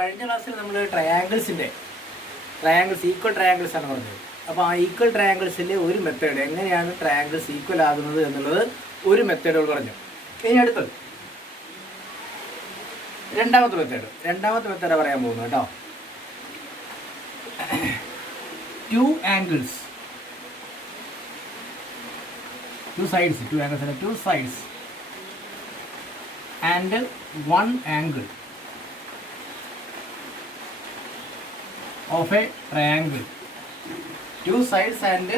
കഴിഞ്ഞ ക്ലാസ്സിൽ നമ്മൾ ട്രയാങ്കിൾസ് ഈക്വൽ ട്രയാങ്കിൾസ് ആണ് പറഞ്ഞത്. അപ്പോൾ ആ ഈക്വൽ ട്രയാങ്കിൾസിലെ ഒരു മെത്തേഡ് എങ്ങനെയാണ് ട്രയാങ്കിൾസ് ഈക്വൽ ആകുന്നത് എന്നുള്ളത് ഒരു മെത്തേഡുകൾ പറഞ്ഞു. ഇനി അടുത്തത് രണ്ടാമത്തെ മെത്തേഡ് പറയാൻ പോകുന്നു കേട്ടോ. Two sides and one angle of a triangle. Two sides and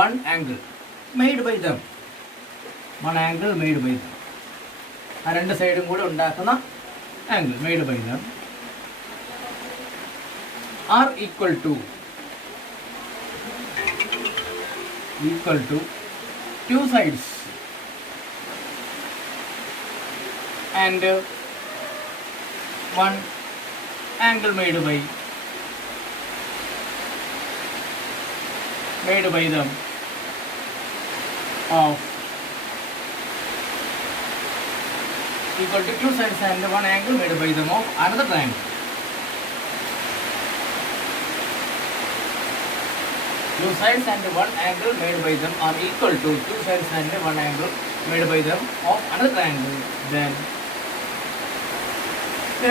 one angle made by them. One angle made by them. ആ രണ്ട് സൈഡും കൂടെ ഉണ്ടാക്കുന്ന angle made by them are equal to two sides and one angle made by them of equal to two sides and one angle made by them of another triangle. Two sides and one angle made by them are equal to two sides and one angle made by them of another triangle. Then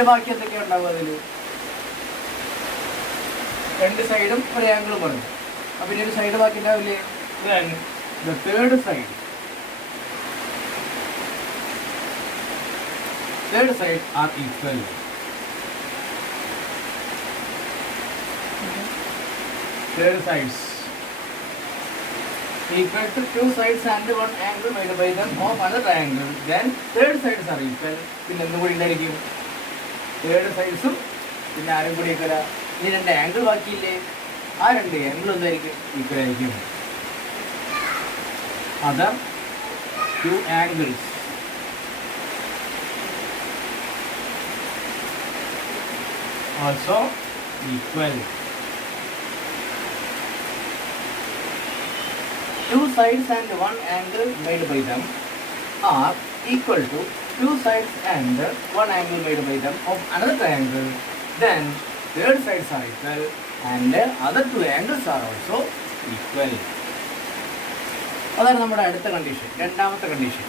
ബാക്കി എന്തൊക്കെയാണ് ഉണ്ടാവുക? അതിൽ രണ്ട് സൈഡും ഒരു ആംഗിളും പറഞ്ഞു. അപ്പം ഇനി ഒരു സൈഡ് ബാക്കി ഉണ്ടാവില്ലേ? The third side are equal. Third sides equal to two sides and one angle made by them of another triangle. Then third sides are equal. പിന്നെ എന്തും കൂടി ഉണ്ടായിരിക്കും? തേർഡ് സൈഡ്സും പിന്നെ ആരും കൂടി ഈക്വല. ഇനി രണ്ട് ആംഗിൾ ബാക്കിയില്ലേ? ആ രണ്ട് ആംഗിൾ എന്തായിരിക്കും? ഈക്വൽ ആയിരിക്കും. Other two angles also equal. Two sides and one angle made by them are equal to two sides and one angle made by them of another triangle. Then third sides are equal and other two angles are also equal. അതാണ് നമ്മുടെ അടുത്ത condition, രണ്ടാമത്തെ condition.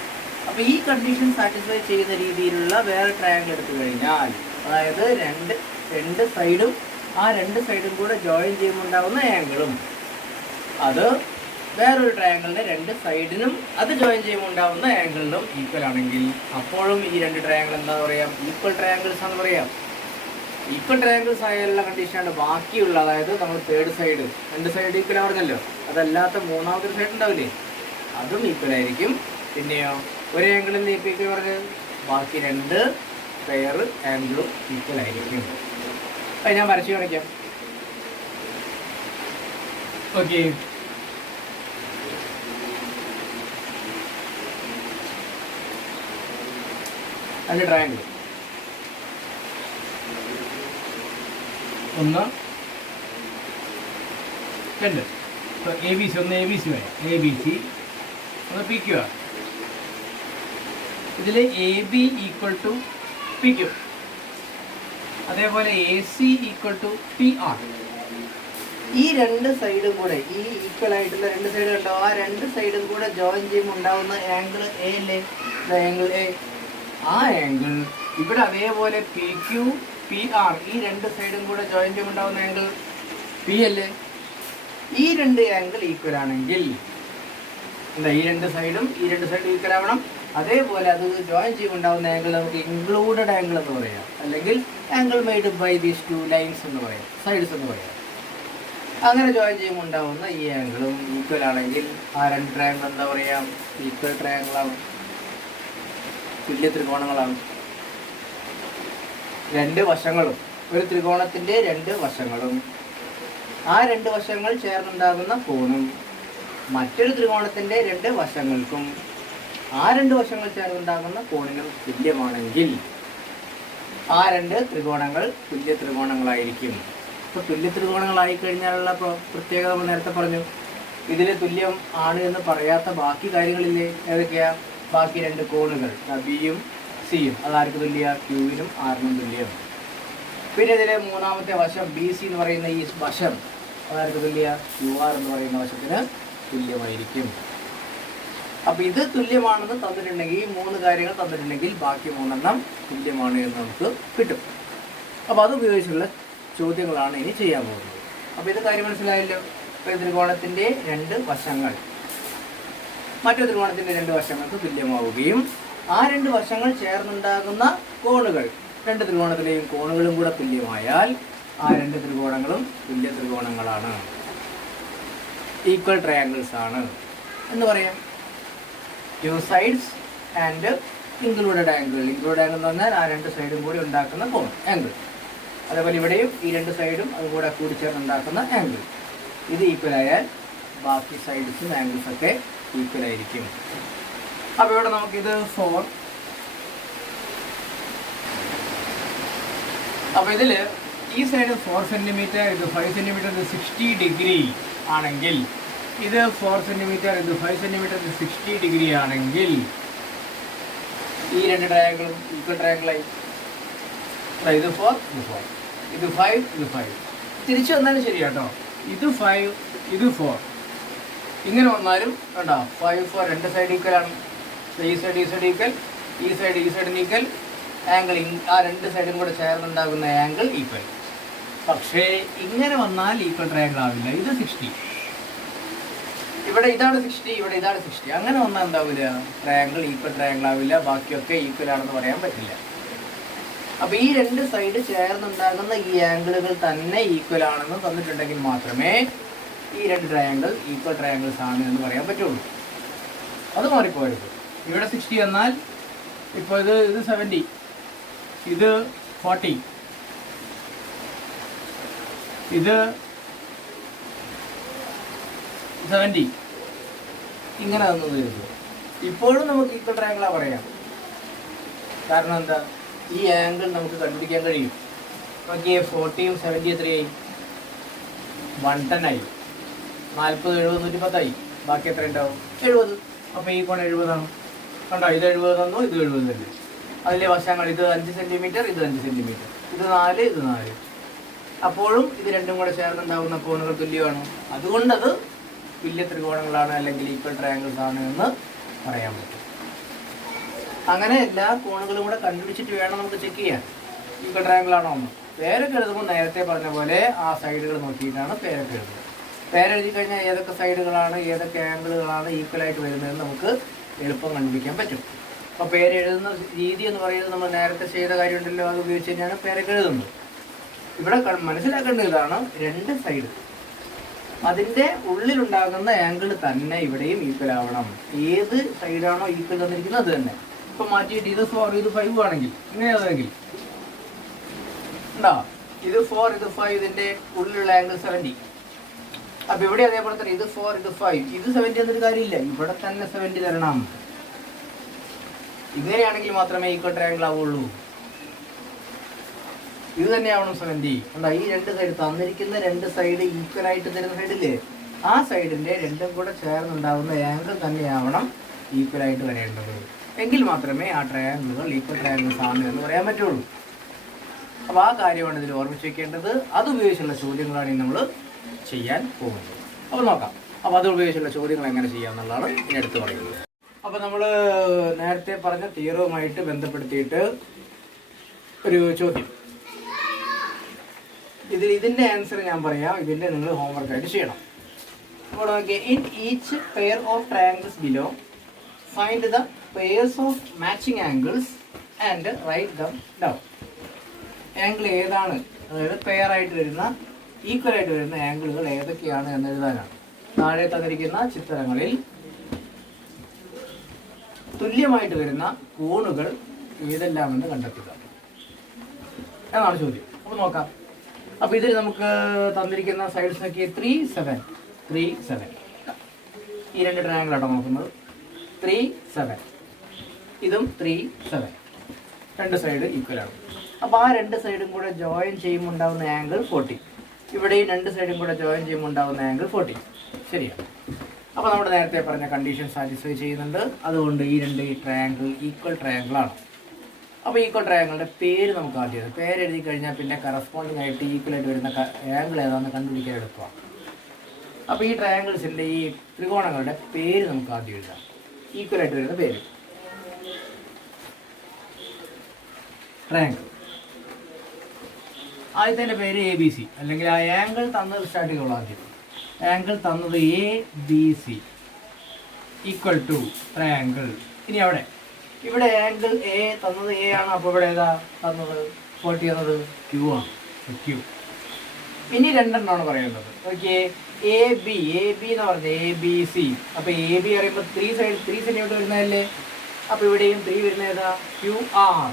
അപ്പോൾ ഈ condition satisfy ചെയ്യുന്ന രീതിയിലുള്ള വേറെ triangle എടുത്തു കഴിഞ്ഞാൽ, അതായത് രണ്ട് സൈഡും ആ രണ്ട് സൈഡും കൂടെ ജോയിൻ ചെയ്യുമ്പോൾ ഉണ്ടാകുന്ന ആംഗിളും അത് വേറൊരു ട്രയാങ്കിളിൻ്റെ രണ്ട് സൈഡിനും അത് ജോയിൻ ചെയ്യുമ്പോൾ ഉണ്ടാകുന്ന ആംഗിളിനും ഈക്വൽ ആണെങ്കിൽ അപ്പോഴും ഈ രണ്ട് ട്രയാങ്കിൾ എന്താ പറയാം? ഈക്വൽ ട്രയാങ്കിൾസ് എന്ന് പറയാം. ഈക്വൽ ട്രയാങ്കിൾസ് ആയുള്ള കണ്ടീഷനാണ് ബാക്കിയുള്ള, അതായത് നമ്മൾ തേർഡ് സൈഡ് രണ്ട് സൈഡ് ഈക്വൽ പറഞ്ഞല്ലോ, അതല്ലാത്ത മൂന്നാമത്തെ സൈഡ് ഉണ്ടാവില്ലേ, അതും ഈക്വൽ ആയിരിക്കും. പിന്നെയോ ഒരു ആംഗിളിൽ ഈക്വൽ പറഞ്ഞത് ബാക്കി രണ്ട് പെയർ ആംഗിളും ഈക്വൽ ആയിരിക്കും. അത് ഞാൻ വരച്ച് കാണിക്കാം. ഓക്കെ, രണ്ട് ട്രയാങ്കിൾ, ഒന്ന് രണ്ട്, എ ബി സി, ഒന്ന് എ ബി സി വരെ, എ ബി സി ഒന്ന് പി ക്യു ആർ. ഇതിൽ A B equal to P Q, അതേപോലെ A C equal to P R. ഈ രണ്ട് സൈഡും കൂടെ, ഈ ഈക്വൽ ആയിട്ടുള്ള രണ്ട് സൈഡ് കണ്ടോ, ആ രണ്ട് സൈഡും കൂടെ ജോയിൻ ചെയ്യുമ്പോൾ ഉണ്ടാകുന്ന ആംഗിൾ എ അല്ലേ? Angle A. ആ ആംഗിൾ ഇവിടെ അതേപോലെ പി ക്യു പി ആർ, ഈ രണ്ട് സൈഡും കൂടെ ജോയിൻ ചെയ്യുമ്പോൾ ഉണ്ടാകുന്ന ആംഗിൾ പി അല്ലേ? ഈ രണ്ട് ആംഗിൾ ഈക്വൽ ആണെങ്കിൽ എന്താ, ഈ രണ്ട് സൈഡും ഈക്വൽ ആവണം. അതേപോലെ അത് ജോയിൻ ചെയ്യുമ്പോൾ ഉണ്ടാകുന്ന ആംഗിൾ നമുക്ക് ഇൻക്ലൂഡഡ് ആംഗിൾ എന്ന് പറയാം, അല്ലെങ്കിൽ angle made by these two lines എന്ന് പറയാം, സൈഡ്സ് എന്ന് പറയാം. അങ്ങനെ ജോയിൻ ചെയ്യുമ്പോൾ ഉണ്ടാകുന്ന ഈ ആംഗിളും ഈക്വൽ ആണെങ്കിൽ ആ രണ്ട് ട്രയാങ്കിൾ എന്താ പറയാം? ഈക്വൽ ട്രയാങ്കിളാവും, തുല്യ ത്രികോണങ്ങളാവും. രണ്ട് വശങ്ങളും, ഒരു ത്രികോണത്തിൻ്റെ രണ്ട് വശങ്ങളും, ആ രണ്ട് വശങ്ങൾ ചേർന്നുണ്ടാകുന്ന കോണും മറ്റൊരു ത്രികോണത്തിൻ്റെ രണ്ട് വശങ്ങൾക്കും ആ രണ്ട് വശങ്ങൾ ചേർന്നുണ്ടാകുന്ന കോണിനും തുല്യമാണെങ്കിൽ ആ രണ്ട് ത്രികോണങ്ങൾ തുല്യ ത്രികോണങ്ങളായിരിക്കും. അപ്പോൾ തുല്യ ത്രികോണങ്ങളായി കഴിഞ്ഞാലുള്ള പ്രത്യേകത നമ്മൾ നേരത്തെ പറഞ്ഞു. ഇതിൽ തുല്യം ആണ് എന്ന് പറയാത്ത ബാക്കി കാര്യങ്ങളില്ലേ? ഏതൊക്കെയാ? ബാക്കി രണ്ട് കോണുകൾ ബിയും സിയും. അതാർക്ക് തുല്യ? ക്യൂവിനും ആറിനും തുല്യം. പിന്നെ ഇതിലെ മൂന്നാമത്തെ വശം ബി സി എന്ന് പറയുന്ന ഈ വശം അതാർക്ക് തുല്യ? ക്യു ആർ എന്ന് പറയുന്ന വശത്തിന് തുല്യമായിരിക്കും. അപ്പം ഇത് തുല്യമാണെന്ന് തന്നിട്ടുണ്ടെങ്കിൽ, ഈ മൂന്ന് കാര്യങ്ങൾ തന്നിട്ടുണ്ടെങ്കിൽ ബാക്കി മൂന്നെണ്ണം തുല്യമാണ് എന്ന് നമുക്ക് കിട്ടും. അപ്പോൾ അത് ഉപയോഗിച്ചുള്ള ചോദ്യങ്ങളാണ് ഇനി ചെയ്യാൻ പോകുന്നത്. അപ്പോൾ ഇത് കാര്യം മനസ്സിലായല്ലോ. ഇപ്പോൾ ത്രികോണത്തിൻ്റെ രണ്ട് വശങ്ങൾ മറ്റു ത്രികോണത്തിൻ്റെ രണ്ട് വശങ്ങൾക്ക് തുല്യമാവുകയും ആ രണ്ട് വശങ്ങൾ ചേർന്നുണ്ടാകുന്ന കോണുകൾ, രണ്ട് ത്രികോണത്തിലെയും കോണുകളും കൂടെ തുല്യമായാൽ ആ രണ്ട് ത്രികോണങ്ങളും തുല്യ ത്രികോണങ്ങളാണ്, ഈക്വൽ ട്രയാങ്കിൾസ് ആണ് എന്ന് പറയാം. Two sides and included angle. Include angle എന്ന് പറഞ്ഞാൽ ആ രണ്ട് സൈഡും കൂടി ഉണ്ടാക്കുന്ന കോൺ ആംഗിൾ. അതേപോലെ ഇവിടെയും ഈ രണ്ട് സൈഡും അതുകൂടെ കൂടിച്ചേർന്ന് ഉണ്ടാക്കുന്ന ആംഗിൾ. ഇത് ഈക്വൽ ആയാൽ ബാക്കി സൈഡ്സും ആംഗിൾസ് ഒക്കെ ഈക്വൽ ആയിരിക്കും. അപ്പോൾ ഇവിടെ നമുക്കിത് 4. അപ്പോൾ ഇതിൽ ഈ സൈഡ് 4 സെൻറ്റിമീറ്റർ, ഇത് 5 സെൻറ്റിമീറ്റർ, ഇത് 60 ഡിഗ്രി ആണെങ്കിൽ, ഇത് 4 സെൻറ്റിമീറ്റർ, ഇത് 5 സെൻറ്റിമീറ്റർ, ഇത് 60 ഡിഗ്രി ആണെങ്കിൽ ഈ രണ്ട് ട്രയാങ്കിളും ഈക്വൽ ട്രയാങ്കിളായി. ഇത് 4, ഇത് 4, ഇത് 5, ഇത് 5. തിരിച്ചു വന്നാലും ശരി കേട്ടോ. ഇത് 5, ഇത് 4. ഇങ്ങനെ വന്നാലും കണ്ടോ 5, 4 രണ്ട് സൈഡ് ഈക്വൽ ആണ്. ഈ സൈഡ് ഈക്വൽ, ഈ സൈഡ് ഈക്വൽ, ആംഗിൾ ആ രണ്ട് സൈഡും കൂടെ ചേർന്നുണ്ടാകുന്ന ആംഗിൾ ഈക്വൽ. പക്ഷേ ഇങ്ങനെ വന്നാൽ ഈക്വൽ ട്രയാങ്കിൾ ആവില്ല. ഇത് 60, ഇവിടെ ഇതാണ് 60, ഇവിടെ ഇതാണ് 60. അങ്ങനെ വന്നാൽ എന്താവില്ല? ട്രയാങ്കിൾ ഈക്വൽ ട്രയാങ്കിൾ ആവില്ല. ബാക്കിയൊക്കെ ഈക്വൽ ആണെന്ന് പറയാൻ പറ്റില്ല. അപ്പോൾ ഈ രണ്ട് സൈഡ് ചേർന്നുണ്ടാകുന്ന ഈ ആംഗിളുകൾ തന്നെ ഈക്വൽ ആണെന്ന് തന്നിട്ടുണ്ടെങ്കിൽ മാത്രമേ ഈ രണ്ട് ട്രയാങ്കിൾ ഈക്വൽ ട്രയാങ്കിൾസ് ആണ് എന്ന് പറയാൻ പറ്റുള്ളൂ. അത് മാറിപ്പോയത്. ഇവിടെ 60 എന്നാൽ ഇപ്പോൾ ഇത് 70, ഇത് 40, ഇത് 70. ഇങ്ങനെ തന്നു തരുന്നു. ഇപ്പോഴും നമുക്ക് ഈക്വൽ ട്രയാങ്കിളാണ് പറയാം. കാരണം എന്താ? ഈ ആംഗിൾ നമുക്ക് കണ്ടുപിടിക്കാൻ കഴിയും. നോക്കിയേ 40യും 70 എത്രയായി? 110 ആയി. 40, 70, 110 ആയി. ബാക്കി എത്ര ഉണ്ടാവും? 70. അപ്പോൾ ഈ കോൺ 70 ആണ്. കണ്ടോ? ഇത് 70 തന്നു, ഇത് 70 തന്നെ. അതിലെ വശങ്ങൾ ഇത് 5 സെൻറ്റിമീറ്റർ, ഇത് 5 സെൻറ്റിമീറ്റർ, ഇത് 4, ഇത് 4. അപ്പോഴും ഇത് രണ്ടും കൂടെ ചേർന്നുണ്ടാകുന്ന കോണുകൾ തുല്യമാണ്. അതുകൊണ്ടത് തുല്യ ത്രികോണങ്ങളാണ് അല്ലെങ്കിൽ ഈക്വൽ ട്രയാങ്കിൾസ് ആണ് എന്ന് പറയാൻ പറ്റും. അങ്ങനെ എല്ലാ കോണുകളും കൂടെ കണ്ടുപിടിച്ചിട്ട് വേണം നമുക്ക് ചെക്ക് ചെയ്യാൻ ഈക്വൽ ട്രയാങ്കിൾ ആണോ എന്ന്. പേരൊക്കെ എഴുതുമ്പോൾ നേരത്തെ പറഞ്ഞ പോലെ ആ സൈഡുകൾ നോക്കിയിട്ടാണ് പേരൊക്കെ എഴുതുന്നത്. പേരെഴുതി കഴിഞ്ഞാൽ ഏതൊക്കെ സൈഡുകളാണ്, ഏതൊക്കെ ആംഗിളുകളാണ് ഈക്വലായിട്ട് വരുന്നതെന്ന് നമുക്ക് എളുപ്പം കണ്ടുപിടിക്കാൻ പറ്റും. അപ്പോൾ പേരെഴുതുന്ന രീതി എന്ന് പറയുന്നത് നമ്മൾ നേരത്തെ ചെയ്ത കാര്യമുണ്ടല്ലോ, അത് ഉപയോഗിച്ച് തന്നെയാണ് പേരൊക്കെ എഴുതുന്നത്. ഇവിടെ മനസ്സിലാക്കേണ്ട ഇതാണ്, രണ്ട് സൈഡ് അതിൻ്റെ ഉള്ളിലുണ്ടാകുന്ന ആംഗിൾ തന്നെ ഇവിടെയും ഈക്വൽ ആവണം. ഏത് സൈഡാണോ ഈക്വൽ തന്നിരിക്കുന്നത് അത് തന്നെ. ഇപ്പം മാറ്റിയിട്ട് ഇത് 4, ഇത് 5 ആണെങ്കിൽ ഇങ്ങനെയാണെങ്കിൽ ഉണ്ടോ? ഇത് 4, ഇത് 5, ഇതിൻ്റെ ഉള്ളിലുള്ള ആംഗിൾ 70. അപ്പം ഇവിടെ അതേപോലെ തന്നെ ഇത് 4, ഇത് 5, ഇത് 70 എന്നൊരു കാര്യമില്ല. ഇവിടെ തന്നെ 70 തരണം. ഇങ്ങനെയാണെങ്കിൽ മാത്രമേ ഈക്വൽ ട്രയാങ്കിൾ ആവുള്ളൂ. ഇത് തന്നെയാവണം 70. ഉണ്ടോ? ഈ രണ്ട് സൈഡ് തന്നിരിക്കുന്ന രണ്ട് സൈഡ് ഈക്വൽ ആയിട്ട് തരുന്ന സൈഡില്ലേ, ആ സൈഡിൻ്റെ രണ്ടും കൂടെ ചേർന്നുണ്ടാവുന്ന ആംഗിൾ തന്നെയാവണം ഈക്വൽ ആയിട്ട് വരേണ്ടത്. എങ്കിൽ മാത്രമേ ആ ട്രയാങ്കിളുകൾ ഈക്വൽ ട്രയാങ്കിൾസ് ആണ് എന്ന് പറയാൻ പറ്റുള്ളൂ. അപ്പോൾ ആ കാര്യമാണ് ഇതിൽ ഓർമ്മിച്ച് വയ്ക്കേണ്ടത്. അതുപയോഗിച്ചുള്ള ചോദ്യങ്ങളാണ് നമ്മൾ ചെയ്യാൻ പോകുന്നത്. അപ്പോൾ നോക്കാം. അപ്പോൾ അത് ഉപയോഗിച്ചുള്ള ചോദ്യങ്ങൾ എങ്ങനെ ചെയ്യാമെന്നുള്ളതാണ് ഇനി എടുത്ത് പറയുന്നത്. അപ്പോൾ നമ്മൾ നേരത്തെ പറഞ്ഞ തിയറവുമായിട്ട് ബന്ധപ്പെടുത്തിയിട്ട് ഒരു ചോദ്യം, ഇതിൻ്റെ ആൻസർ ഞാൻ പറയാം. ഇതിൻ്റെ നിങ്ങൾ ഹോംവർക്കായിട്ട് ചെയ്യണം. അപ്പോൾ നോക്കിയാൽ in each pair of triangles below find the pairs of matching angles and write them down. Angle ഏതാണ്, അതായത് പെയർ ആയിട്ട് വരുന്ന ഈക്വൽ ആയിട്ട് വരുന്ന ആംഗിളുകൾ ഏതൊക്കെയാണ് എന്ന് എഴുതാനാണ്. താഴെ തന്നിരിക്കുന്ന ചിത്രങ്ങളിൽ തുല്യമായിട്ട് വരുന്ന കോണുകൾ ഏതെല്ലാമെന്ന് കണ്ടെത്തുക എന്നാണ് ചോദ്യം. അപ്പോൾ നോക്കാം. അപ്പോൾ ഇതിൽ നമുക്ക് തന്നിരിക്കുന്ന സൈഡ്സ് നോക്കി 3, 7, 3, 7. ഈ രണ്ട് ട്രയാങ്കിൾ ആട്ടോ നോക്കുന്നത്. 3, 7, ഇതും 3, 7. രണ്ട് സൈഡ് ഈക്വൽ ആണ്. അപ്പോൾ ആ രണ്ട് സൈഡും കൂടെ ജോയിൻ ചെയ്യുമ്പോൾ ഉണ്ടാകുന്ന ആംഗിൾ 40. ഇവിടെയും രണ്ട് സൈഡും കൂടെ ജോയിൻ ചെയ്യുമ്പോൾ ഉണ്ടാകുന്ന ആംഗിൾ 40. ശരിയാണ്. അപ്പോൾ നമ്മൾ നേരത്തെ പറഞ്ഞ കണ്ടീഷൻ സാറ്റിസ്ഫൈ ചെയ്യുന്നുണ്ട്. അതുകൊണ്ട് ഈ രണ്ട് ട്രയാങ്കിൾ ഈക്വൽ ട്രയാങ്കിളാണ്. അപ്പോൾ ഈക്വൽ ട്രയാങ്കിളുടെ പേര് നമുക്ക് ആദ്യം എഴുതാം. പേര് എഴുതി കഴിഞ്ഞാൽ പിന്നെ കറസ്പോണ്ടിങ് ആയിട്ട് ഈക്വലായിട്ട് വരുന്ന ആംഗിൾ ഏതാണെന്ന് കണ്ടുപിടിക്കാൻ എളുപ്പമാണ്. അപ്പോൾ ഈ ട്രയാങ്കിൾസിൻ്റെ ഈ ത്രികോണങ്ങളുടെ പേര് നമുക്ക് ആദ്യം എഴുതാം. ഈക്വലായിട്ട് വരുന്ന പേര് ട്രയാങ്കിൾ. ആദ്യത്തെ പേര് ABC, അല്ലെങ്കിൽ ആ ആംഗിൾ തന്നത് സ്റ്റാർട്ട് ചെയ്യുള്ളൂ. ആദ്യം ആംഗിൾ തന്നത് ABC ഈക്വൽ ടു ട്രയാങ്കിൾ. ഇനി ഇവിടെ ആംഗിൾ A തന്നത് A ആണ്. അപ്പോൾ ഇവിടെ ഏതാ തന്നത് 40 തന്നത് Q ആണ്. Q. ഇനി രണ്ടെണ്ണമാണ് പറയുന്നത്. ഓക്കെ, AB എന്ന് പറഞ്ഞത് ABC. അപ്പോൾ AB പറയുമ്പോൾ 3 സെന്റിമീറ്റർ വരുന്നതല്ലേ. അപ്പോൾ ഇവിടെയും 3 വരുന്ന ഏതാ QR.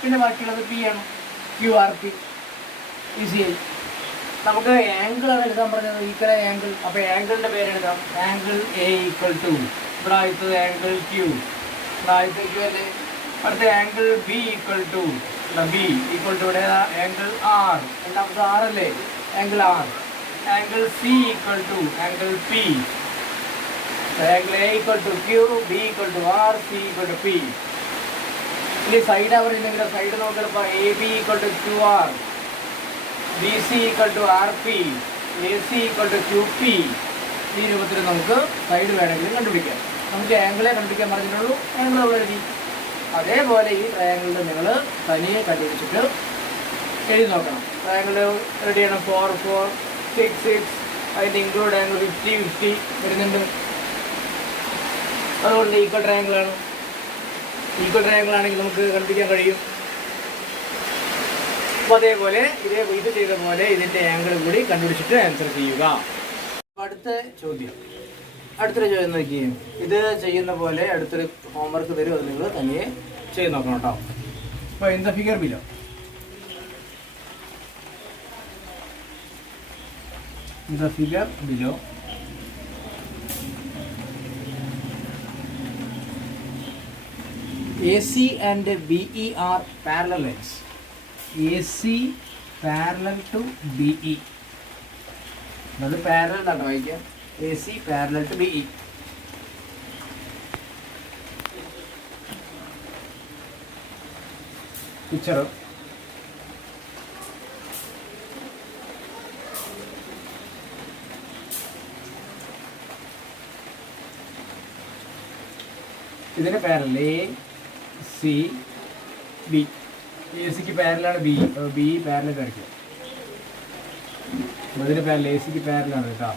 പിന്നെ ബാക്കിയുള്ളത് P ആണ്. QRP. ഈസിയായി. നമുക്ക് ആംഗിൾ ആണ് എഴുതാൻ പറഞ്ഞത്, ഈക്വൽ ആംഗിൾ. അപ്പോൾ ആംഗിളിൻ്റെ പേര് എഴുതാം. ആംഗിൾ A ഈക്വൽ ടു ഇവിടെ ആദ്യത്തത് ആംഗിൾ Q, ഇവിടെ ആദ്യത്തെ Q അല്ലേ. അടുത്ത angle B equal to B equal to ഇവിടെ ആംഗിൾ R, രണ്ടാമത്തെ R അല്ലേ, angle R. Angle C equal to angle P. Angle A equal to Q, B equal to R, C equal to P. ഇനി side അവർ ഇല്ലെങ്കിൽ side നോക്കിയപ്പോൾ AB equal to QR, BC equal to RP, AC equal to QP. ഈ രൂപത്തിൽ നമുക്ക് side വേണമെങ്കിലും കണ്ടുപിടിക്കാം. നമുക്ക് ആംഗിളെ കണ്ടുപിടിക്കാൻ പറഞ്ഞിട്ടുള്ളൂ, ആംഗിൾ നമ്മൾ എഴുതി. അതേപോലെ ഈ ട്രയാങ്കിളിൽ നിങ്ങൾ തനിയെ കണ്ടുപിടിച്ചിട്ട് എഴുതി നോക്കണം. ട്രയാങ്കിൾ റെഡി ചെയ്യണം. 4, 4, 6, 6. അതിൻ്റെ ഇൻക്ലൂഡ് ആംഗിൾ 50, 50 വരുന്നുണ്ട്. അതുകൊണ്ട് ഈക്വൽ ട്രയാങ്കിളാണ്. ഈക്വൽ ട്രയാങ്കിൾ ആണെങ്കിൽ നമുക്ക് കണ്ടുപിടിക്കാൻ കഴിയും. അപ്പോൾ അതേപോലെ ഇത് ചെയ്ത പോലെ ഇതിൻ്റെ ആംഗിൾ കൂടി കണ്ടുപിടിച്ചിട്ട് ആൻസർ ചെയ്യുക. അടുത്തൊരു ചോദ്യം നോക്കിയേ. ഇത് ചെയ്യുന്ന പോലെ അടുത്തൊരു ഹോംവർക്ക് തരും, അത് നിങ്ങൾ തനിയെ ചെയ്ത് നോക്കണം കേട്ടോ. അപ്പോൾ in the figure below AC and BE are parallel lines. AC parallel to BE. അത് പാരലൽ ആണ് വായിക്കാം. AC parallel to BE. Picture ഇതിന് പാരലൽ ACB. AC പാരലാണ് B പാരലൽ കാണിക്കുക. ഇതിന് പാരലൽ AC പാരലാണ് കേട്ടോ.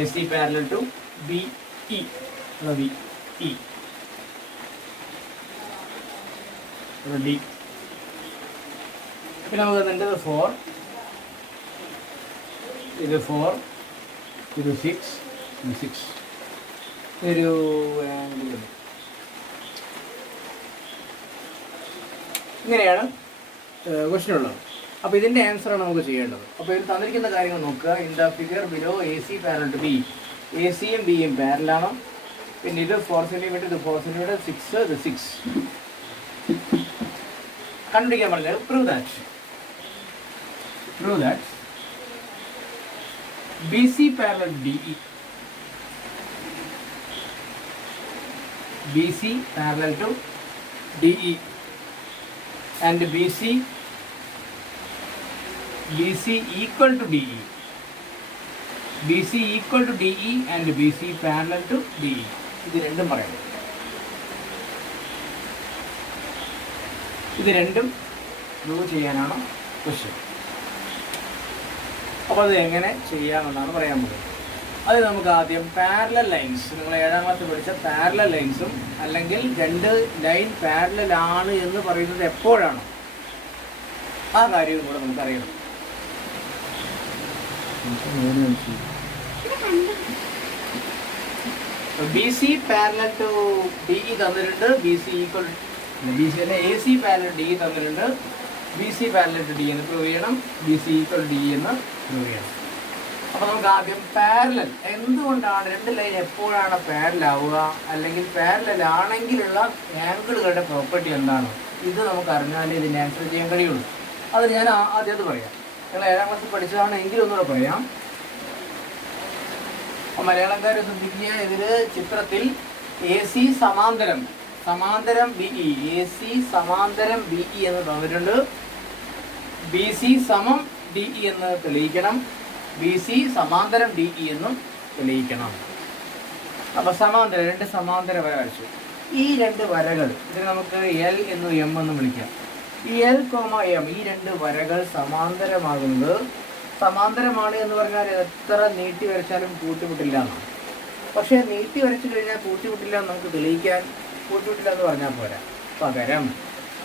AC parallel to BE. BE. D. പിന്നെ നമുക്ക് തന്നിട്ട് 4, ഇത് 4, ഇത് 6, ഇത് 6. ഒരു ആംഗിൾ ഇങ്ങനെയാണ് ക്വസ്റ്റ്യൻ ഉള്ളത്. അപ്പോൾ ഇതിൻ്റെ ആൻസറാണ് നമുക്ക് ചെയ്യേണ്ടത്. അപ്പോൾ ഇത് തന്നിരിക്കുന്ന കാര്യങ്ങൾ നോക്കുക. In the figure below AC parallel to B. ACയും Bയും പാരലാണ്. പിന്നെ ഇത് 4 സെൻറ്റിമീറ്റർ, ഇത് 4 സെൻറ്റിമീറ്റർ, 6, ഇത് 6. കണ്ടുപിടിക്കാൻ പറഞ്ഞത് prove that BC parallel DE. BC parallel to DE and BC equal to DE. BC equal to DE and BC parallel to DE. ഇത് രണ്ടും പറയണം. ഇത് രണ്ടും പ്രൂവ് ചെയ്യാനാണ് ക്വസ്റ്റ്യൻ. അപ്പോൾ അത് എങ്ങനെ ചെയ്യാമെന്നാണ് പറയാൻ പോകുന്നത്. അത് നമുക്ക് ആദ്യം പാരലൽ ലൈൻസ്, നിങ്ങൾ 7ാം ക്ലാസ്സിൽ പഠിച്ച പാരലൽ ലൈൻസും അല്ലെങ്കിൽ രണ്ട് ലൈൻ പാരലൽ ആണ് എന്ന് പറയുന്നത് എപ്പോഴാണ്, ആ കാര്യവും കൂടെ നമുക്കറിയണം. BC പാരലൽ ടു DE തന്നിട്ടുണ്ട്. BC ഈക്വൽ BC അല്ലെ AC പാരലൽ DE തന്നിട്ടുണ്ട്. BC പാരലൽ ടു DE എന്ന് പ്രൂവ് ചെയ്യണം. BC ഈക്വൽ DE എന്ന് പ്രൂവ് ചെയ്യണം. അപ്പോൾ നമുക്ക് ആദ്യം പാരലൽ, എന്തുകൊണ്ടാണ് രണ്ട് ലൈൻ എപ്പോഴാണ് പാരലൽ ആവുക, അല്ലെങ്കിൽ പാരലൽ ആണെങ്കിലുള്ള ആംഗിളുകളുടെ പ്രോപ്പർട്ടി എന്താണ്, ഇത് നമുക്ക് അറിഞ്ഞാലേ ഇതിന് ആൻസർ ചെയ്യാൻ കഴിയുള്ളൂ. അത് ഞാൻ ആദ്യം അത് പറയാം. നിങ്ങൾ 7ാം ക്ലാസ്സിൽ പഠിച്ചതാണ് എങ്കിലും ഒന്നുകൂടെ പറയാം. മലയാളംകാരെ ശ്രദ്ധിക്കുക. ഇതിൽ ചിത്രത്തിൽ AC സമാന്തരം BE, AC സമാന്തരം BE എന്ന് തന്നിട്ടുണ്ട്. BC സമം DE എന്ന് തെളിയിക്കണം. BC സമാന്തരം DE എന്നും തെളിയിക്കണം. അപ്പൊ സമാന്തരം, രണ്ട് സമാന്തര വര വരച്ചു. ഈ രണ്ട് വരകൾ, ഇതിന് നമുക്ക് L എന്നും M എന്നും വിളിക്കാം. ഈ L, M ഈ രണ്ട് വരകൾ സമാന്തരമാണ് എന്ന് പറഞ്ഞാൽ എത്ര നീട്ടി വരച്ചാലും കൂട്ടിമുട്ടില്ല എന്നാണ്. പക്ഷെ നീട്ടി വരച്ചു കഴിഞ്ഞാൽ കൂട്ടിമുട്ടില്ല എന്ന് നമുക്ക് തെളിയിക്കാൻ കൂട്ടിമുട്ടില്ല എന്ന് പറഞ്ഞാൽ പോരാ. പകരം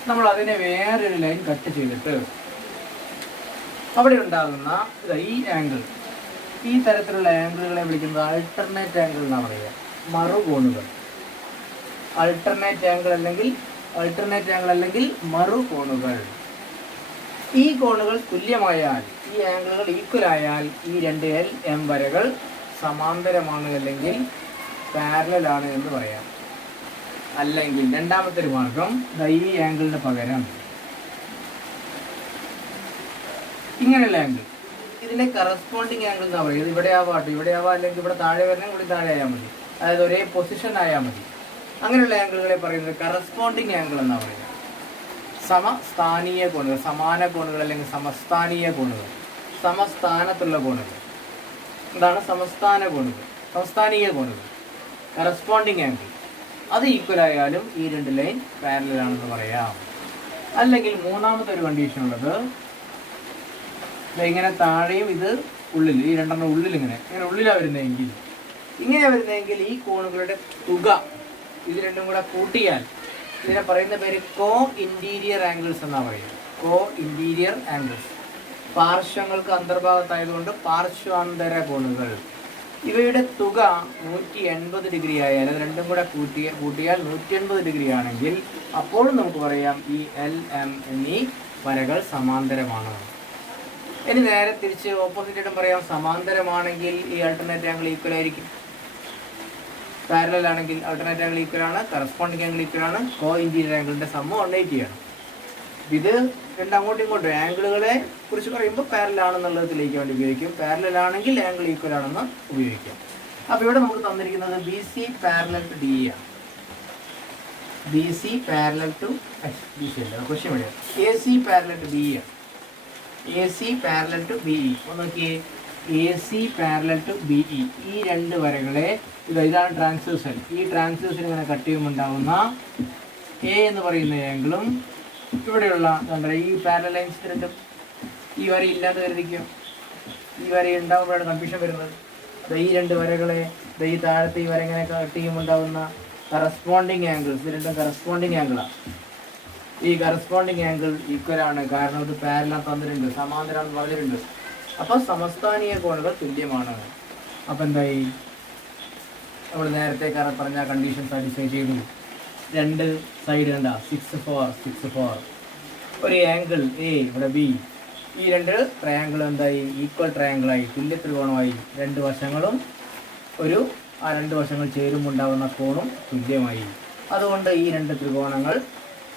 നമ്മൾ അതിനെ വേറൊരു ലൈൻ കട്ട് ചെയ്തിട്ട് അവിടെ ഉണ്ടാകുന്ന ഈ ആംഗിൾ, ഈ തരത്തിലുള്ള ആംഗിളുകളെ വിളിക്കുന്നത് ആൾട്ടർനേറ്റ് ആംഗിൾ എന്നാണ് പറയുക. മറുകോണുകൾ. ആൾട്ടർനേറ്റ് ആംഗിൾ അല്ലെങ്കിൽ മറുകോണുകൾ. ഈ കോണുകൾ തുല്യമായാൽ, ഈ ആംഗിളുകൾ ഈക്വൽ ആയാൽ ഈ രണ്ട് LM വരകൾ സമാന്തരമാണ് അല്ലെങ്കിൽ പാരലൽ ആണ് എന്ന് പറയാം. അല്ലെങ്കിൽ രണ്ടാമത്തെ ഒരു മാർഗം, ഈ ആംഗിളിന് പകരം ഇങ്ങനെയുള്ള ആംഗിൾ, ഇതിന്റെ കറസ്പോണ്ടിങ് ആംഗിൾ എന്നാ പറയുന്നത്. ഇവിടെ ആവാം, അല്ലെങ്കിൽ ഇവിടെ താഴെ വരണം, ഇവിടെ താഴെ ആയാൽ മതി, അതായത് ഒരേ പൊസിഷൻ ആയാൽ മതി. അങ്ങനെയുള്ള ആംഗിളുകളെ പറയുന്നത് കറസ്പോണ്ടിങ് ആംഗിൾ എന്നാ പറയുന്നത്. സമസ്ഥാനീയ കോണുകൾ, സമാന കോണുകൾ അല്ലെങ്കിൽ സമസ്ഥാനീയ കോണുകൾ, സമസ്ഥാനത്തുള്ള കോണുകൾ. എന്താണ് സമസ്ഥാനീയ കോണുകൾ, കറസ്പോണ്ടിങ് ആംഗിൾ. അത് ഈക്വൽ ആയാലും ഈ രണ്ട് ലൈൻ പാരലൽ ആണെന്ന് പറയാം. അല്ലെങ്കിൽ മൂന്നാമത്തെ ഒരു കണ്ടീഷൻ ഉള്ളത്, ഇങ്ങനെ താഴെയും ഇത് ഉള്ളിൽ, ഈ രണ്ടെണ്ണം ഉള്ളിൽ ഇങ്ങനെ ഉള്ളിലാണ് വരുന്നതെങ്കിൽ ഈ കോണുകളുടെ തുക ഇത് രണ്ടും കൂടെ കൂട്ടിയാൽ ഇതിനെ പറയുന്ന പേര് കോ ഇന്റീരിയർ ആംഗിൾസ് എന്നാണ് പറയുന്നത്. കോ ഇന്റീരിയർ ആംഗിൾസ്. പാർശ്വങ്ങൾക്ക് അന്തർഭാഗത്തായതുകൊണ്ട് പാർശ്വാന്തര കോണുകൾ. ഇവയുടെ തുക 180 ഡിഗ്രി ആയാൽ, അത് രണ്ടും കൂടെ കൂട്ടിയാൽ 180 ഡിഗ്രി ആണെങ്കിൽ അപ്പോഴും നമുക്ക് പറയാം ഈ LM എന്നീ വരകൾ സമാന്തരമാണ്. ഇനി നേരെ തിരിച്ച് ഓപ്പോസിറ്റ് പറയാം, സമാന്തരമാണെങ്കിൽ ഈ ആൾട്ടർനേറ്റ് ആംഗിൾ ഈക്വൽ ആയിരിക്കും. പാരലൽ ആണെങ്കിൽ ആൾട്ടർനേറ്റ് ആംഗിൾ ഈക്വൽ ആണ്, കറസ്പോണ്ടിങ് ആംഗിൾ ഈക്വൽ ആണ്. കോ ഇന്റീരിയർ ആംഗിളിന്റെ സമ്മ 180 ചെയ്യണം. ഇത് രണ്ടും അങ്ങോട്ടും ഇങ്ങോട്ടും ആംഗിളുകളെ കുറിച്ച് പറയുമ്പോൾ പാരലൽ ആണെന്നുള്ളത് തെളിയിക്കാൻ വേണ്ടി ഉപയോഗിക്കും. പാരലൽ ആണെങ്കിൽ ആംഗിൾ ഈക്വൽ ആണെന്ന് ഉപയോഗിക്കാം. അപ്പോൾ ഇവിടെ നമുക്ക് തന്നിരിക്കുന്നത് BC പാരലൽ ടു DE ആണ്. BC പാരലൽ ടു BC അല്ല, ക്വസ്റ്റ്യൻ ഇവിടെ AC പാരലൽ ടു BE ആണ്. AC parallel to BE. ഒന്ന് നോക്കിയേ, AC പാരലൽ ടു BE. ഈ രണ്ട് വരകളെ, ഇതാണ് ട്രാൻസ്വേഴ്സൽ. ഈ ട്രാൻസ്വേഴ്സൽ ഇങ്ങനെ കട്ട് ചെയ്യുമ്പോൾ ഉണ്ടാകുന്ന A എന്ന് പറയുന്ന ആംഗിളും ഇവിടെയുള്ള ഈ പാരലൽ ലൈൻസ് രണ്ടും, ഈ വര ഇല്ലാതെ കരുതിക്കും, ഈ വര ഉണ്ടാകുമ്പോഴാണ് കൺഫ്യൂഷൻ വരുന്നത്. ഈ രണ്ട് വരകളെ ഈ താഴത്തെ ഈ വര ഇങ്ങനെ കട്ട് ചെയ്യുമ്പോൾ ഉണ്ടാകുന്ന കറസ്പോണ്ടിങ് ആംഗിൾസ്, ഇത് രണ്ടും കറസ്പോണ്ടിങ് ആംഗിളാണ്. ഈ കറസ്പോണ്ടിങ് ആംഗിൾ ഈക്വൽ ആണ്, കാരണം ഇത് പാരലൽ തന്നിട്ടുണ്ട്, സമാന്തരം പറഞ്ഞിട്ടുണ്ട്. അപ്പോൾ സമസ്ഥാനീയ കോണുകൾ തുല്യമാണ്. അപ്പം എന്തായി, നമ്മൾ നേരത്തെ പറഞ്ഞ കണ്ടീഷൻ സാറ്റിസ്ഫൈ ചെയ്തു. രണ്ട് സൈഡ് കണ്ട 6, 4. ഒരു ആംഗിൾ A, ഇവിടെ B. ഈ രണ്ട് ട്രയാങ്കിൾ എന്തായി, ഈക്വൽ ട്രയാങ്കിളായി, തുല്യ ത്രികോണമായി. രണ്ട് വശങ്ങളും ആ രണ്ട് വശങ്ങൾ ചേരുമ്പോൾ ഉണ്ടാകുന്ന കോണും തുല്യമായി. അതുകൊണ്ട് ഈ രണ്ട് ത്രികോണങ്ങൾ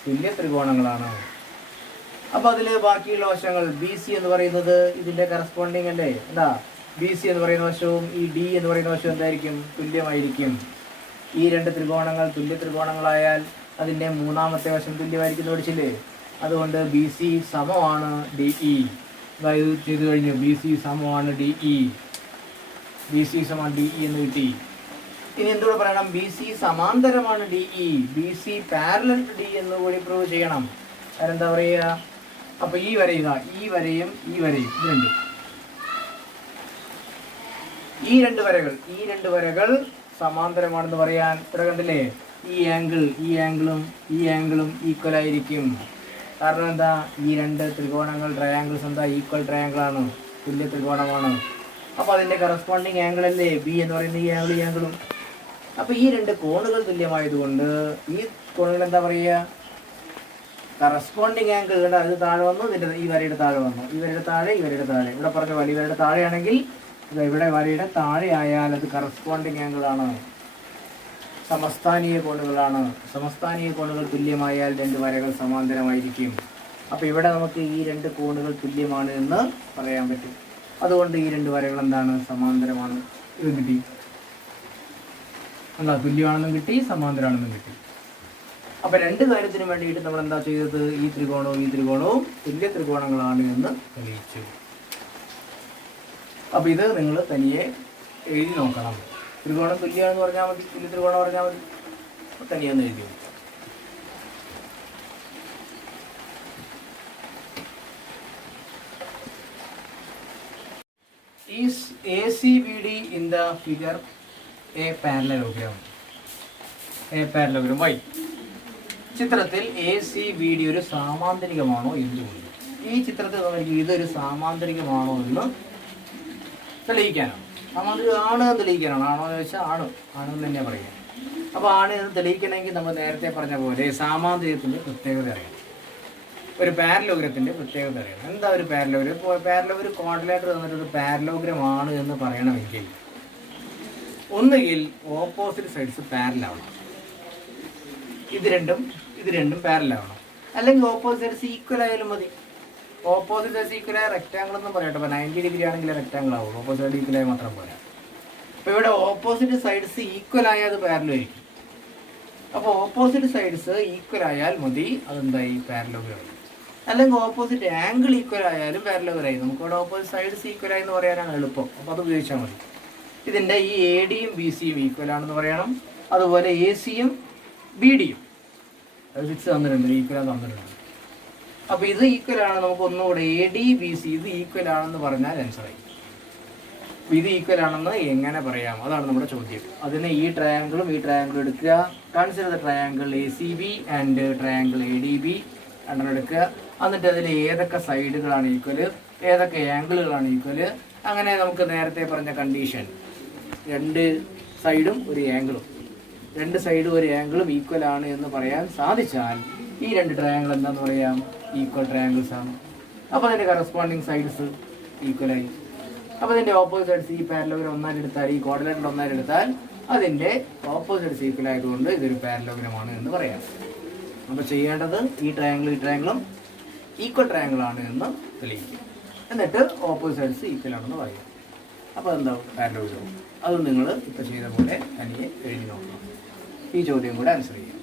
തുല്യ ത്രികോണങ്ങളാണ്. അപ്പോൾ അതിൽ ബാക്കിയുള്ള വശങ്ങൾ BC എന്ന് പറയുന്നത് ഇതിൻ്റെ കറസ്പോണ്ടിങ് അല്ലേ, എന്താ BC എന്ന് പറയുന്ന വശവും ഈ D എന്ന് പറയുന്ന വശവും എന്തായിരിക്കും, തുല്യമായിരിക്കും. ഈ രണ്ട് ത്രികോണങ്ങൾ തുല്യ ത്രികോണങ്ങളായാൽ അതിൻ്റെ മൂന്നാമത്തെ വശം തുല്യമായിരിക്കും പഠിച്ചില്ലേ. അതുകൊണ്ട് BC സമമാണ് DE. അതായത് ചെയ്തു കഴിഞ്ഞു, BC സമമാണ് DE. BC സമമാണ് DE എന്ന് കിട്ടി. ഇനി എന്തുകൂടെ പറയണം, BC സമാന്തരമാണ് DE, BC parallel to DE എന്ന് കൂടി പ്രൂവ് ചെയ്യണം. അതെന്താ പറയുക, അപ്പോൾ ഈ വരയും ഈ വരയും ഇത് രണ്ടും, ഈ രണ്ട് വരകൾ സമാന്തരമാണെന്ന് പറയാൻ ഇവിടെ കണ്ടില്ലേ, ഈ ആംഗിളും ഈക്വൽ ആയിരിക്കും. കാരണം എന്താ, ഈ രണ്ട് ത്രികോണങ്ങൾ ട്രയാങ്കിൾസ് എന്താ ഈക്വൽ ട്രയാങ്കിളാണ്, തുല്യ ത്രികോണമാണ്. അപ്പോൾ അതിൻ്റെ കറസ്പോണ്ടിങ് ആംഗിൾ അല്ലേ B എന്ന് പറയുന്ന ഈ ആംഗിളും. അപ്പോൾ ഈ രണ്ട് കോണുകൾ തുല്യമായതുകൊണ്ട് ഈ കോണുകൾ എന്താ പറയുക, കറസ്പോണ്ടിങ് ആംഗിൾ കണ്ട, അത് താഴെ വന്നു, ഇതിൻ്റെ ഈ വരയുടെ താഴെ വന്നു, ഈ വരയുടെ താഴെ. ഇവിടെ പറഞ്ഞ പോലെ ഈ വരയുടെ താഴെയാണെങ്കിൽ ഇവിടെ വരയുടെ താഴെ ആയാൽ അത് കറസ്പോണ്ടിങ് ആംഗിളാണ്, സമസ്ഥാനീയ കോണുകളാണ്. സമസ്ഥാനീയ കോണുകൾ തുല്യമായാൽ രണ്ട് വരകൾ സമാന്തരമായിരിക്കും. അപ്പോൾ ഇവിടെ നമുക്ക് ഈ രണ്ട് കോണുകൾ തുല്യമാണ് എന്ന് പറയാൻ പറ്റും. അതുകൊണ്ട് ഈ രണ്ട് വരകൾ എന്താണ്? സമാന്തരമാണ്. ഇത് കിട്ടി അല്ല, തുല്യമാണെന്നും കിട്ടി, സമാന്തരമാണെന്നും കിട്ടി. അപ്പോൾ രണ്ട് കാര്യത്തിന് വേണ്ടിയിട്ട് നമ്മൾ എന്താ ചെയ്തത്? ഈ ത്രികോണവും ഈ ത്രികോണവും തുല്യ ത്രികോണങ്ങളാണ് എന്ന് തെളിയിച്ചു. അപ്പോൾ ഇത് നിങ്ങൾ തനിയെ എഴുതി നോക്കണം. ത്രികോണം തുല്യമാണെന്ന് പറഞ്ഞാൽ മതി, തുല്യ ത്രികോണം പറഞ്ഞാൽ മതി, തനിയെ ഒന്ന് എഴുതി നോക്കാം. Is ACBD in the figure a parallelogram? A parallelogram. Why? ചിത്രത്തിൽ ACBD ഒരു സാമാന്തരികമാണോ എന്തുകൊണ്ട്? ഈ ചിത്രത്തിൽ നമുക്ക് ഇതൊരു സാമാന്തരികമാണോ എന്ന് തെളിയിക്കാനാണ്. സാമാന്തരികമാണ് എന്ന് തെളിയിക്കാനാണ്. ആണോ എന്ന് ചോദിച്ചാൽ ആണെന്ന് തന്നെ പറയാം. അപ്പോൾ ആണ് എന്ന് തെളിയിക്കണമെങ്കിൽ നമ്മൾ നേരത്തെ പറഞ്ഞ പോലെ സാമാന്തരികത്തിൻ്റെ പ്രത്യേകത അറിയണം. ഒരു പാരലോഗ്രത്തിൻ്റെ പ്രത്യേകത അറിയണം. എന്താ ഒരു പാരലോഗ്രം? ഇപ്പോൾ പാരലോഗ്രം ക്വാഡ്രിലേറ്റർ തന്നിട്ട് ഒരു പാരലോഗ്രം ആണ് എന്ന് പറയണമെങ്കിൽ ഒന്നുകിൽ ഓപ്പോസിറ്റ് സൈഡ്സ് പാരലാവണം, ഇത് രണ്ടും പാരലാവണം. അല്ലെങ്കിൽ ഓപ്പോസിറ്റ് സൈഡ്സ് ഈക്വൽ ആയാലും മതി. ഓപ്പോസിറ്റ് സൈഡ്സ് ഈക്വൽ ആയ റെക്റ്റാങ്കിൾ ഒന്നും പറയട്ടെ. അപ്പോൾ 90 ഡിഗ്രി ആണെങ്കിൽ റെക്റ്റാങ്കിൾ ആവും, ഓപ്പോസിറ്റ് സൈഡ് ഈക്വൽ ആയി മാത്രം പോരാ. അപ്പോൾ ഇവിടെ ഓപ്പോസിറ്റ് സൈഡ്സ് ഈക്വൽ ആയാൽ അത് പാരലായിരിക്കും. അപ്പോൾ ഓപ്പോസിറ്റ് സൈഡ്സ് ഈക്വൽ ആയാൽ മതി, അതെന്തായി? പാരലോഗ്രം. അല്ലെങ്കിൽ ഓപ്പോസിറ്റ് ആംഗിൾ ഈക്വൽ ആയാലും പാരലോഗ്രായി. നമുക്കിവിടെ ഓപ്പോസിറ്റ് സൈഡ്സ് ഈക്വൽ ആയി എന്ന് പറയാനാണ് എളുപ്പം. അപ്പോൾ അത് ഉപയോഗിച്ചാൽ മതി. ഇതിൻ്റെ ഈ AD യും BC യും ഈക്വൽ ആണെന്ന് പറയണം. അതുപോലെ AC യും BD യും 6 തന്നിട്ടുണ്ട്, ഈക്വൽ തന്നിട്ടുണ്ട്. അപ്പോൾ ഇത് ഈക്വൽ ആണ്. നമുക്ക് ഒന്നുകൂടെ AD BC ഇത് ഈക്വൽ ആണെന്ന് പറഞ്ഞാൽ ആൻസറായി. ഇത് ഈക്വൽ ആണെന്ന് എങ്ങനെ പറയാം? അതാണ് നമ്മുടെ ചോദ്യം. അതിന് ഈ ട്രയാങ്കിളും ഈ ട്രയാങ്കിളും എടുക്കുക. Consider the triangle ACB and triangle ADB രണ്ടെണ്ണം എടുക്കുക. എന്നിട്ട് അതിൽ ഏതൊക്കെ സൈഡുകളാണ് ഈക്വൽ, ഏതൊക്കെ ആംഗിളുകളാണ് ഈക്വൽ. അങ്ങനെ നമുക്ക് നേരത്തെ പറഞ്ഞ കണ്ടീഷൻ രണ്ട് സൈഡും ഒരു ആംഗിളും ഈക്വൽ ആണ് എന്ന് പറയാൻ സാധിച്ചാൽ ഈ രണ്ട് ട്രയാങ്കിൾ എന്താണെന്ന് പറയാം? ഈക്വൽ ട്രയാങ്കിൾസ് ആണ്. അപ്പോൾ അതിൻ്റെ കറസ്പോണ്ടിങ് സൈഡ്സ് ഈക്വലായി. അപ്പോൾ അതിൻ്റെ ഓപ്പോസിറ്റ് സൈഡ്സ് ഈ പാരലോഗ്രം ഒന്നായിട്ട് എടുത്താൽ, ഈ ക്വാഡ്രിലേറ്റർ ഒന്നായിട്ട് എടുത്താൽ അതിൻ്റെ ഓപ്പോസിറ്റ് ഈക്വൽ ആയതുകൊണ്ട് ഇതൊരു പാരലോഗ്രമാണ് എന്ന് പറയാം. അപ്പോൾ ചെയ്യേണ്ടത് ഈ ട്രയാങ്കിളും ഈക്വൽ ട്രയാങ്കിൾ ആണ് എന്ന് തെളിയിക്കും. എന്നിട്ട് ഓപ്പോസിറ്റ് സൈഡ്സ് ഈക്വൽ ആണെന്ന് പറയും. അപ്പോൾ എന്താവും? പാരലോഗ്രം. അത് നിങ്ങൾ ഇപ്പോൾ ചെയ്ത പോലെ തനിയെ എഴുതി നോക്കണം. ഈ ചോദ്യം കൂടെ ആൻസർ ചെയ്യാം.